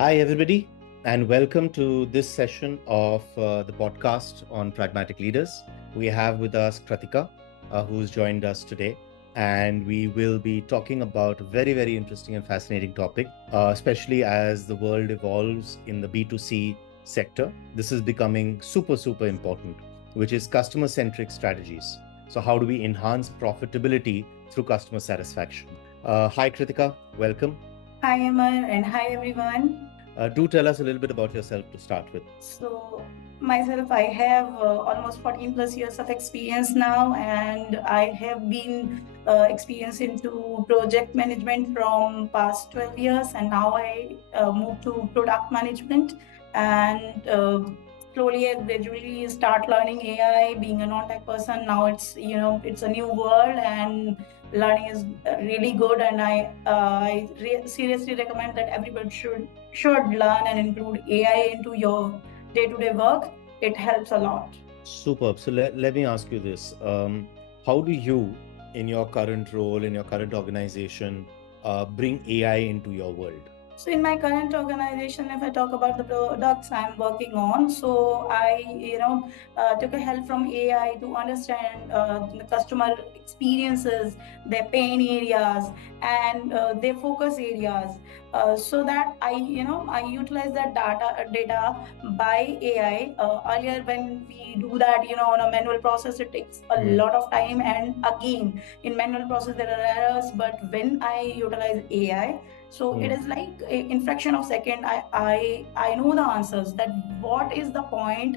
Hi, everybody, and welcome to this session of the podcast on pragmatic leaders. We have with us Kratika, who's joined us today, and we will be talking about a very, very interesting and fascinating topic, especially as the world evolves in the B2C sector. This is becoming super, super important, which is customer centric strategies. So, how do we enhance profitability through customer satisfaction? Hi, Kritika, welcome. Hi, Amar, and hi, everyone. Do tell us a little bit about yourself to start with. So, myself, I have almost 14 plus years of experience now, and I have been experienced into project management from past 12 years, and now I moved to product management and slowly and gradually start learning AI. Being a non-tech person, now it's a new world, and learning is really good, and I seriously recommend that everybody should learn and include AI into your day-to-day work. It helps a lot. Superb. So let me ask you this. How do you, in your current role, in your current organization, bring AI into your world? So in my current organization, if I talk about the products I'm working on, so I took a help from AI to understand the customer experiences, their pain areas, and their focus areas, so that I utilize that data by AI. Earlier, when we do that, on a manual process, it takes a Hmm. lot of time, and again, in manual process there are errors. But when I utilize AI, so it Hmm. is like in fraction of second I know the answers, that what is the point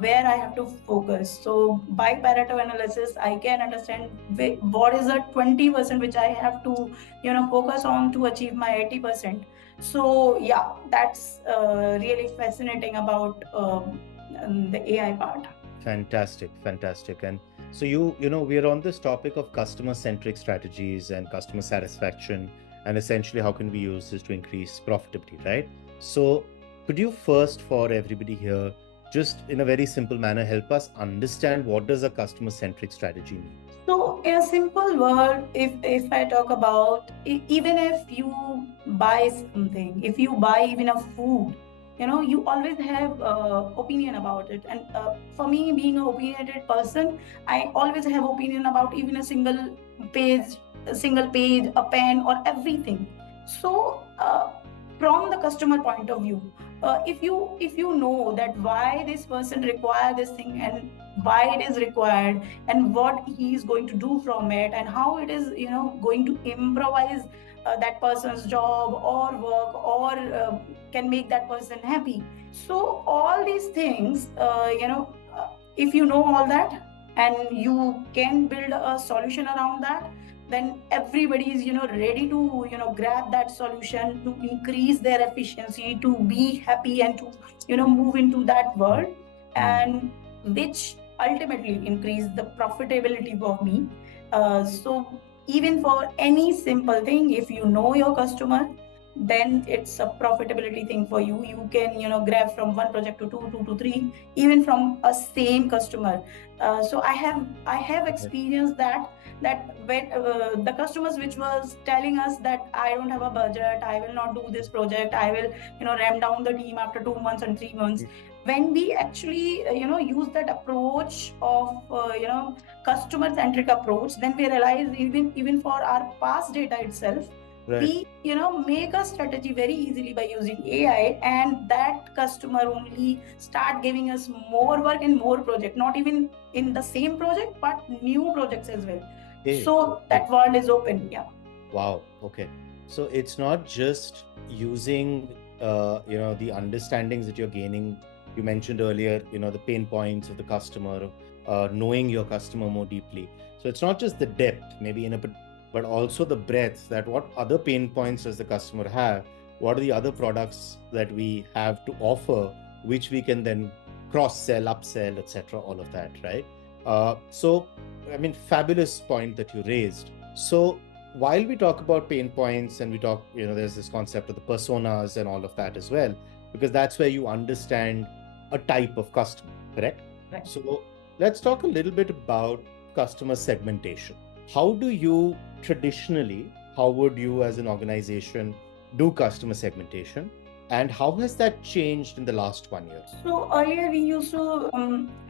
where I have to focus. So by Pareto analysis I can understand what is the 20% which I have to focus on to achieve my 80%. So yeah, that's really fascinating about the AI part. Fantastic, fantastic. And so we're on this topic of customer-centric strategies and customer satisfaction, and essentially how can we use this to increase profitability, right? So could you first, for everybody here, just in a very simple manner, help us understand what does a customer-centric strategy mean? So, in a simple word, if I talk about even if you buy something, if you buy even a food, you always have opinion about it. And for me, being an opinionated person, I always have opinion about even page, a single page, a pen, or everything. So, from the customer point of view, if you know that why this person require this thing and why it is required and what he is going to do from it and how it is going to improvise that person's job or work or can make that person happy. So all these things, if you know all that and you can build a solution around that, then everybody is ready to grab that solution to increase their efficiency, to be happy, and to move into that Hmm. world, Hmm. and which ultimately increase the profitability for me. So even for any simple thing, if you know your customer, then it's a profitability thing for you. You can grab from one project to two, two to three, even from a same customer. So I have Okay. experienced that when the customers which was telling us that I don't have a budget, I will not do this project, I will ramp down the team after 2 months and 3 months. When we actually use that approach of customer centric approach, then we realize even for our past data itself, Right. we make a strategy very easily by using AI, and that customer only start giving us more work and more project, not even in the same project but new projects as well. Okay. So Okay. that world is open. Yeah. Wow. Okay. So it's not just using, the understandings that you're gaining. You mentioned earlier, the pain points of the customer, knowing your customer more deeply. So it's not just the depth, maybe but also the breadth. That what other pain points does the customer have? What are the other products that we have to offer, which we can then cross sell, upsell, etc. All of that, right? So, I mean, fabulous point that you raised. So while we talk about pain points and we talk, there's this concept of the personas and all of that as well, because that's where you understand a type of customer, correct? Right. So let's talk a little bit about customer segmentation. How do you traditionally, how would you as an organization do customer segmentation? And how has that changed in the last 1 year? So earlier we used to,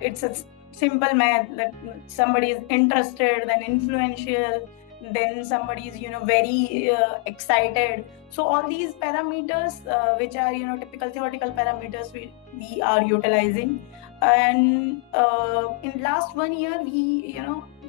it's a simple math that somebody is interested, then influential, then somebody is, very excited. So all these parameters, which are, typical theoretical parameters, we are utilizing. And in last 1 year,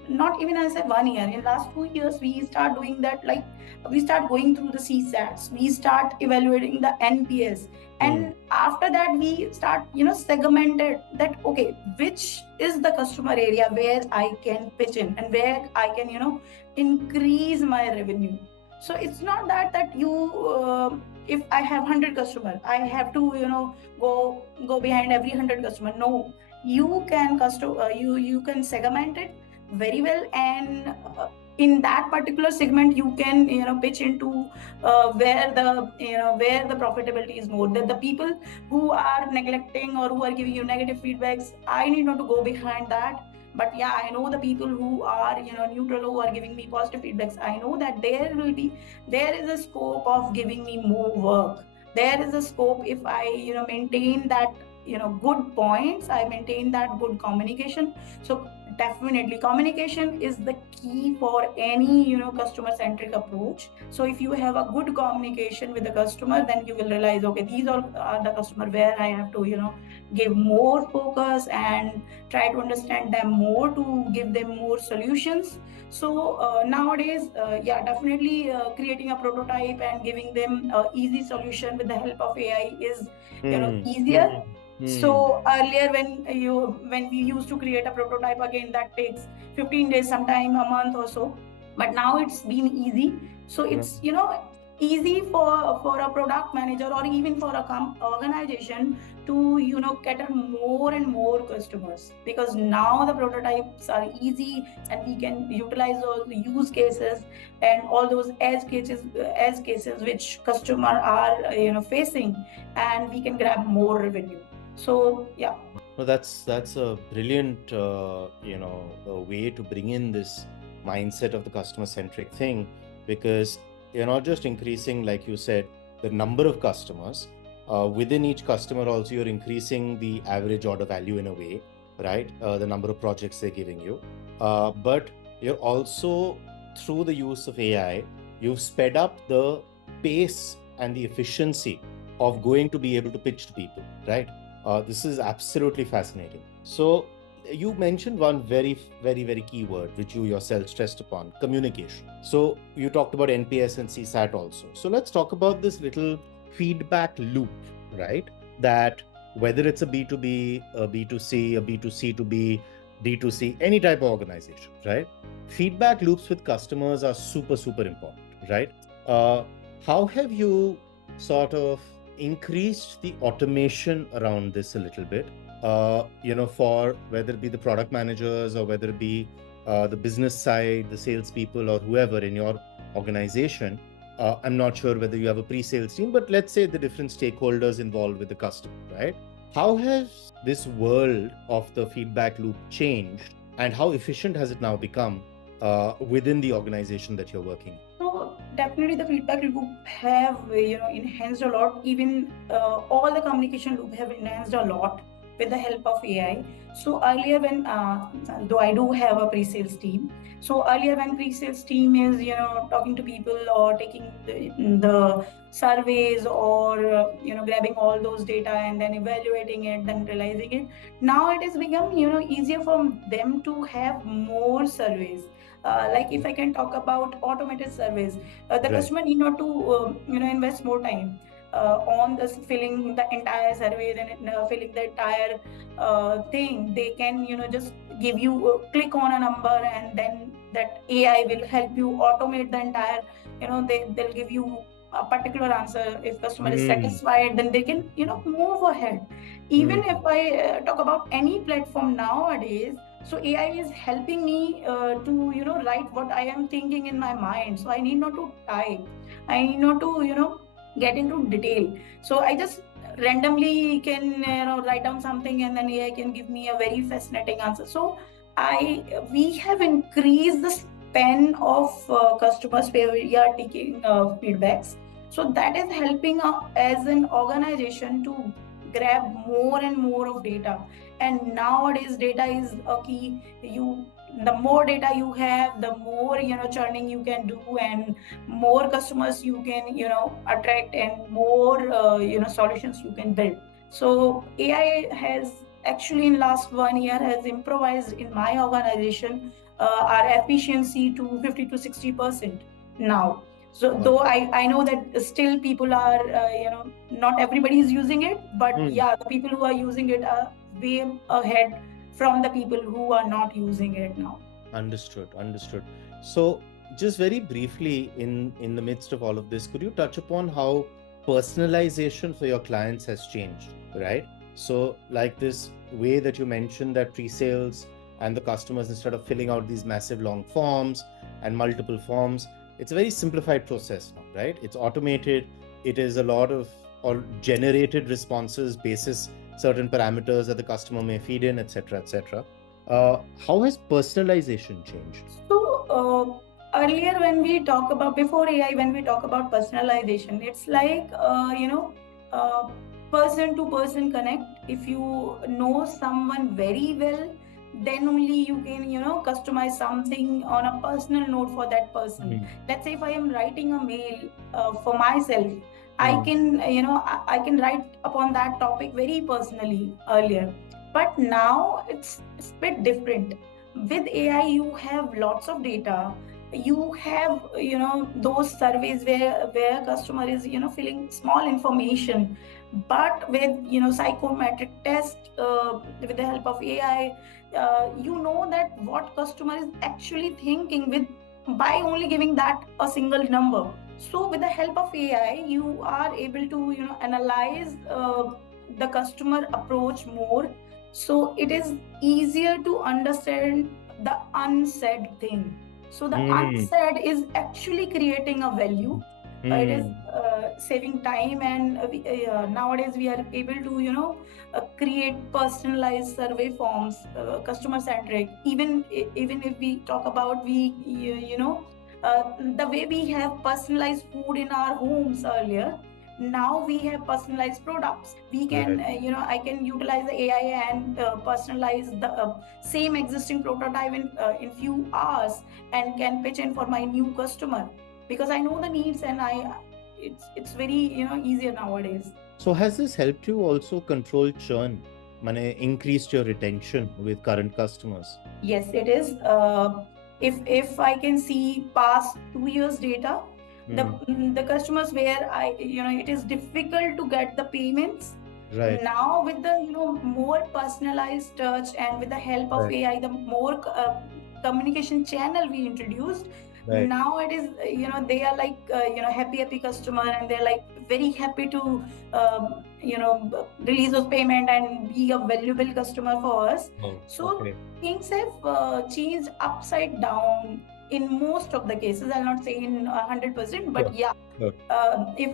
not even I say 1 year, in last 2 years, we start doing that. Like we start going through the CSATs, we start evaluating the NPS, Hmm. and after that we start segmented that, okay, which is the customer area where I can pitch in and where I can increase my revenue. So it's not that you if I have 100 customer, I have to go behind every 100 customer. No, you can you can segment it very well, and in that particular segment you can pitch into where the profitability is more, that the people who are neglecting or who are giving you negative feedbacks, I need not to go behind that. But yeah, I know the people who are neutral, who are giving me positive feedbacks, I know that there is a scope of giving me more work. There is a scope if I maintain that good points, I maintain that good communication. So definitely communication is the key for any customer centric approach. So if you have a good communication with the customer, then you will realize, okay, these all are the customer where I have to give more focus and try to understand them more to give them more solutions. So nowadays, yeah, definitely creating a prototype and giving them easy solution with the help of AI is Hmm. easier. Hmm. So earlier when we used to create a prototype, again that takes 15 days, sometime a month or so. But now it's been easy. So Yeah. it's easy for a product manager or even for a organization to cater more and more customers, because now the prototypes are easy and we can utilize those use cases and all those edge cases which customer are facing, and we can grab more revenue. So yeah. No, that's a brilliant, way to bring in this mindset of the customer-centric thing, because you're not just increasing, like you said, the number of customers. Within each customer, also you're increasing the average order value in a way, right? The number of projects they're giving you, but you're also, through the use of AI, you've sped up the pace and the efficiency of going to be able to pitch to people, right? This is absolutely fascinating. So, you mentioned one very, very, very key word, which you yourself stressed upon: communication. So, you talked about NPS and CSAT also. So, let's talk about this little feedback loop, right? That whether it's a B2B, a B2C, a B2C to B, D2C, any type of organization, right? Feedback loops with customers are super, super important, right? Uh, how have you sort of increased the automation around this a little bit, for whether it be the product managers or whether it be the business side, the salespeople, or whoever in your organization? I'm not sure whether you have a pre-sales team, but let's say the different stakeholders involved with the customer, right? How has this world of the feedback loop changed, and how efficient has it now become within the organization that you're working? So definitely the feedback loop have enhanced a lot. Even all the communication loop have enhanced a lot with the help of AI. So earlier when though I do have a pre-sales team, so earlier when pre-sales team is talking to people or taking the surveys or grabbing all those data and then evaluating it, then realizing it. Now it has become easier for them to have more surveys. Like if I can talk about automated surveys, the Right. customer need not to invest more time on this filling the entire survey, then filling the entire thing. They can just give you click on a number, and then that AI will help you automate the entire. They'll give you a particular answer. If customer is Hmm. satisfied, then they can move ahead. Even Hmm. if I talk about any platform nowadays, so AI is helping me to write what I am thinking in my mind, so I need not to type, I need not to get into detail. So I just randomly can write down something, and then AI can give me a very fascinating answer. So I we have increased the span of customers where we are taking feedbacks. So that is helping as an organization to grab more and more of data. And nowadays data is a key. You, the more data you have, the more, churning you can do, and more customers you can, attract, and more, solutions you can build. So AI has actually in last 1 year has improvised in my organization our efficiency to 50 to 60% now. So Wow. though I know that still people are, not everybody is using it, but Hmm. yeah, the people who are using it are way ahead from the people who are not using it now. Understood. Understood. So, just very briefly, in the midst of all of this, could you touch upon how personalization for your clients has changed, right? So, like this way that you mentioned that pre-sales and the customers, instead of filling out these massive long forms and multiple forms, it's a very simplified process now, right? It's automated. It is a lot of all generated responses basis certain parameters that the customer may feed in, etc., etc. How has personalization changed? So earlier when we talk about before AI, when we talk about personalization, it's like, uh, person to person connect. If you know someone very well, then only you can, customize something on a personal note for that person. Mm. Let's say if I am writing a mail for myself, I Mm. can, I can write upon that topic very personally earlier. But now it's a bit different. With AI you have lots of data. You have, those surveys where customer is, filling small information. But with, psychometric test, with the help of AI, you know that what customer is actually thinking with, by only giving that a single number. So with the help of AI you are able to, analyze the customer approach more. So it is easier to understand the unsaid thing. So the Mm. unsaid is actually creating a value. It is Mm. saving time, and nowadays we are able to, create personalized survey forms, customer centric. Even if we talk about, we the way we have personalized food in our homes earlier, now we have personalized products. We can, Right. I can utilize the AI and personalize the same existing prototype in few hours, and can pitch in for my new customer, because I know the needs, and I it's very, easier nowadays. So has this helped you also control churn? Mane increased your retention with current customers? Yes, it is. If I can see past 2 years data, Mm. the customers where I, it is difficult to get the payments. Right. Now with the, more personalized touch, and with the help of Right. AI, the more communication channel we introduced, Right. now it is, they are like, happy customer, and they're like very happy to, release those payment and be a valuable customer for us. Oh, So okay. things have changed upside down in most of the cases. I'll not say in 100%, but Sure. yeah, Sure. if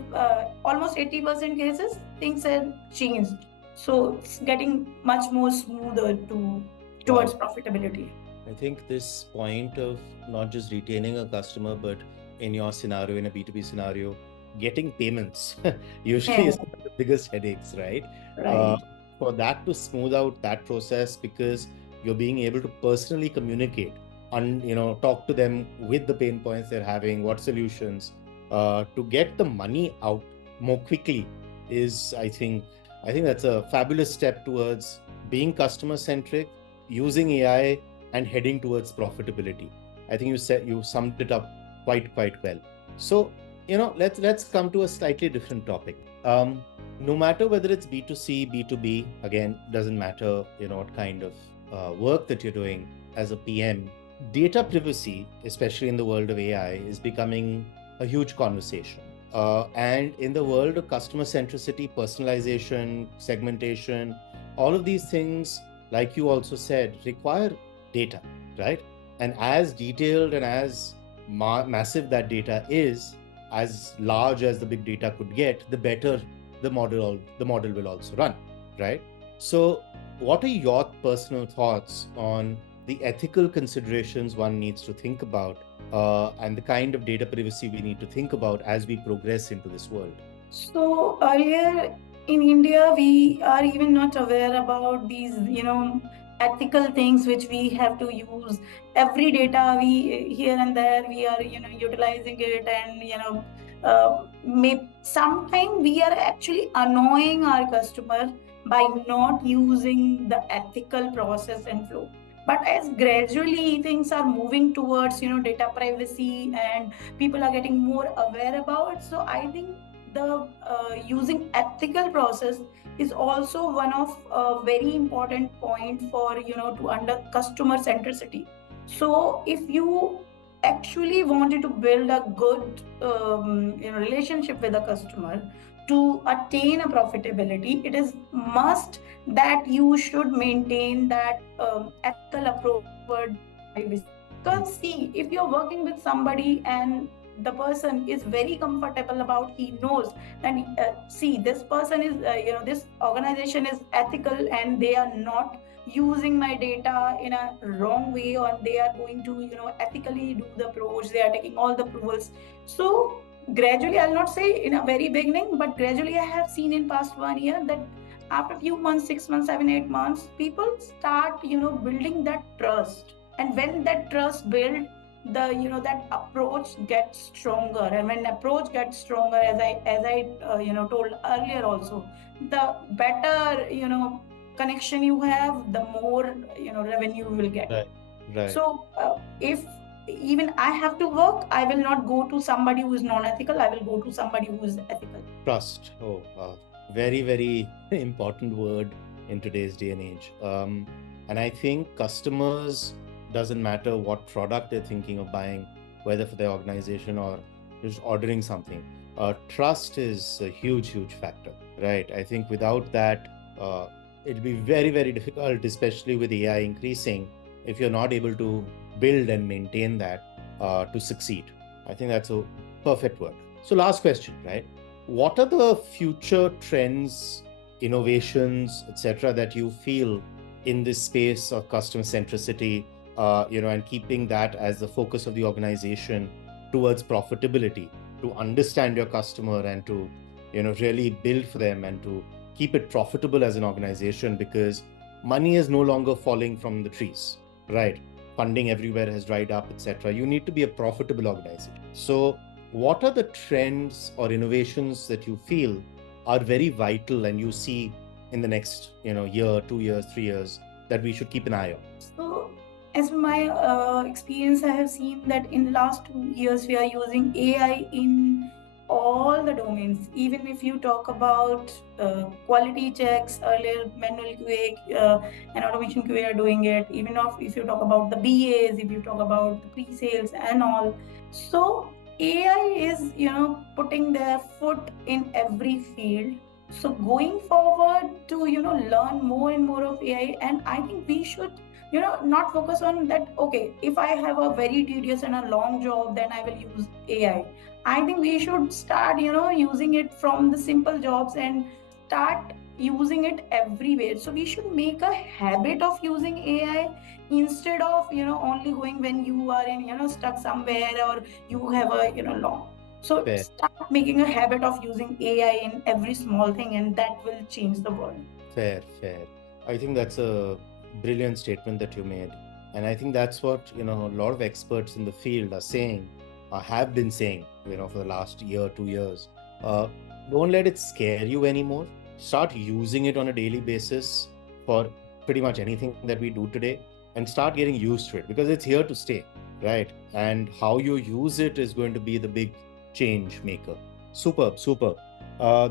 almost 80% cases things have changed. So it's getting much more smoother to Wow. towards profitability. I think this point of not just retaining a customer, but in your scenario, in a B2B scenario, getting payments usually Yeah, is one of the biggest headaches, right? Uh, right. for that to smooth out that process, because you're being able to personally communicate and talk to them with the pain points they're having, what solutions to get the money out more quickly is, I think that's a fabulous step towards being customer centric, using AI and heading towards profitability. I think you summed it up quite well. So let's come to a slightly different topic. No matter whether it's B2C, B2B, again, doesn't matter what kind of work that you're doing as a PM. Data privacy, especially in the world of AI, is becoming a huge conversation. And in the world of customer centricity, personalization, segmentation, all of these things, like you also said, require data, right? And as detailed and as massive that data is, as large as the big data could get, the better the model will also run, right? So, what are your personal thoughts on the ethical considerations one needs to think about and the kind of data privacy we need to think about as we progress into this world. So earlier in India, we are even not aware about these, ethical things which we have to use. Every data we here and there we are, utilizing it, and may sometimes we are actually annoying our customer by not using the ethical process and flow. But as gradually things are moving towards, data privacy, and people are getting more aware about, so I think the using ethical process is also one of a very important point for, to under customer centricity. So if you actually wanted to build a good relationship with a customer to attain a profitability, it is must that you should maintain that ethical approach towards data privacy. Because see, if you're working with somebody and the person is very comfortable about, he knows that see, this person is this organization is ethical and they are not using my data in a wrong way, or they are going to, ethically do the approach, they are taking all the approvals. So gradually, I'll not say in a very beginning, but gradually I have seen in past 1 year that after few months, 6 months, 7 8 months, people start, building that trust. And when that trust build, the, that approach gets stronger. And when approach gets stronger, as I told earlier also, the better, connection you have, the more, revenue you will get. Right. Right. So if even I have to work, I will not go to somebody who is non-ethical, I will go to somebody who is ethical. Trust. Oh, very, very important word in today's day and age. And I think customers, doesn't matter what product they're thinking of buying, whether for their organization or just ordering something. Trust is a huge, huge factor, right? I think without that, uh, it'll be very, very difficult, especially with AI increasing, if you're not able to build and maintain that to succeed. I think that's a perfect word. So, last question, right? What are the future trends, innovations, etc., that you feel in this space of customer centricity, and keeping that as the focus of the organization towards profitability, to understand your customer and to, really build for them and to keep it profitable as an organization, because money is no longer falling from the trees, right? Funding everywhere has dried up, etc. You need to be a profitable organization. So, what are the trends or innovations that you feel are very vital and you see in the next, year, 2 years, 3 years, that we should keep an eye on? So, as my experience, I have seen that in last 2 years we are using AI in all the domains. Even if you talk about quality checks, earlier manual QA and automation QA are doing it. Even if you talk about the BAs, if you talk about the pre-sales and all, so AI is, putting their foot in every field. So going forward to, learn more and more of AI, and I think we should, not focus on that. Okay, if I have a very tedious and a long job, then I will use AI. I think we should start, using it from the simple jobs and start using it everywhere. So we should make a habit of using AI instead of, only going when you are in, stuck somewhere, or you have a, long. So Fair, start making a habit of using AI in every small thing, and that will change the world. fair, fair. I think that's a brilliant statement that you made. And I think that's what, a lot of experts in the field are saying, have been saying, for the last year, 2 years. Uh, don't let it scare you anymore. Start using it on a daily basis for pretty much anything that we do today, and start getting used to it, because it's here to stay, right? And how you use it is going to be the big change maker. Superb, superb.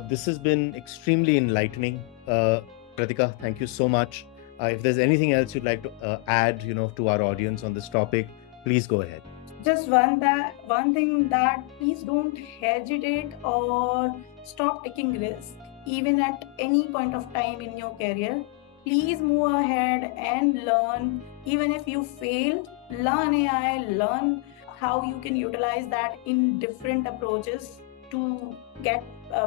This has been extremely enlightening. Pratika, thank you so much. If there's anything else you'd like to add, to our audience on this topic, please go ahead. Just one thing, that please don't hesitate or stop taking risk even at any point of time in your career. Please move ahead and learn. Even if you fail, learn AI, learn how you can utilize that in different approaches to get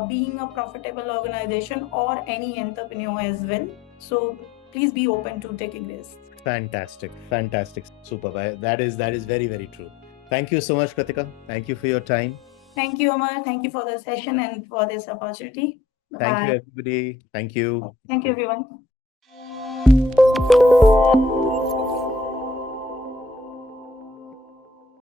being a profitable organization or any entrepreneur as well. So please be open to taking risks. Fantastic, fantastic, superb. That is very, very true. Thank you so much, Kratika. Thank you for your time. Thank you, Amar. Thank you for the session and for this opportunity. Bye Thank you, bye. everybody. Thank you. Thank you, everyone.